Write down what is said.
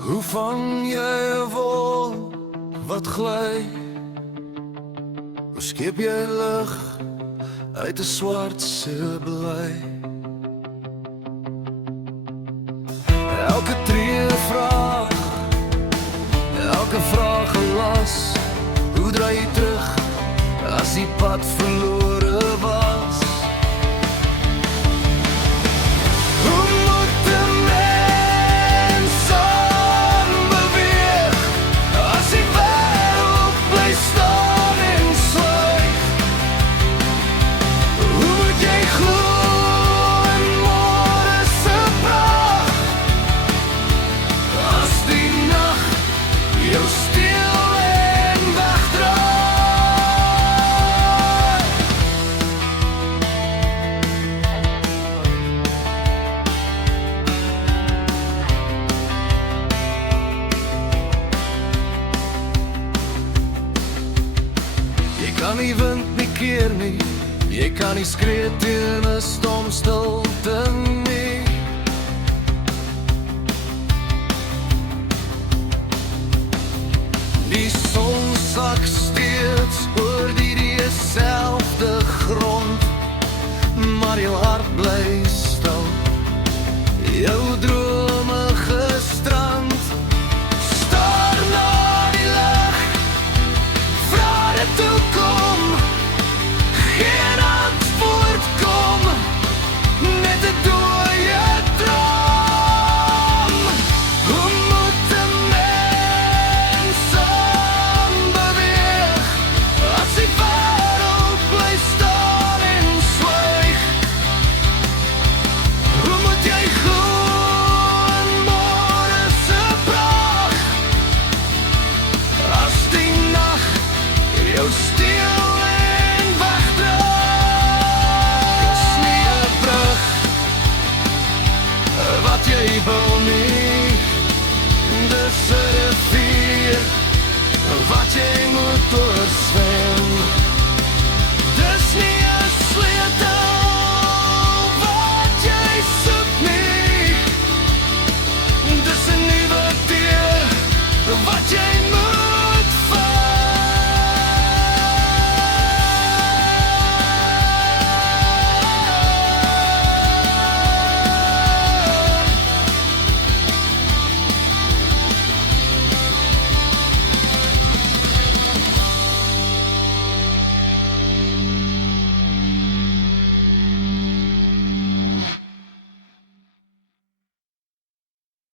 Hoe vang jy 'n wolk wat gly? Hoe skep jy lig uit 'n swart seeblei? Elke tree vraag, elke vraag 'n las. Hoe draai jy terug as die pad verlore was? Hoe moet 'n mens saam beweeg as die wêreld bly staan en swyg? Hoe moet jy glo in môre se pragt as die nag jou steel en wegdraai? Jy kan die wind nie keer nie, jy kan nie skree teen 'n storm stilte nie.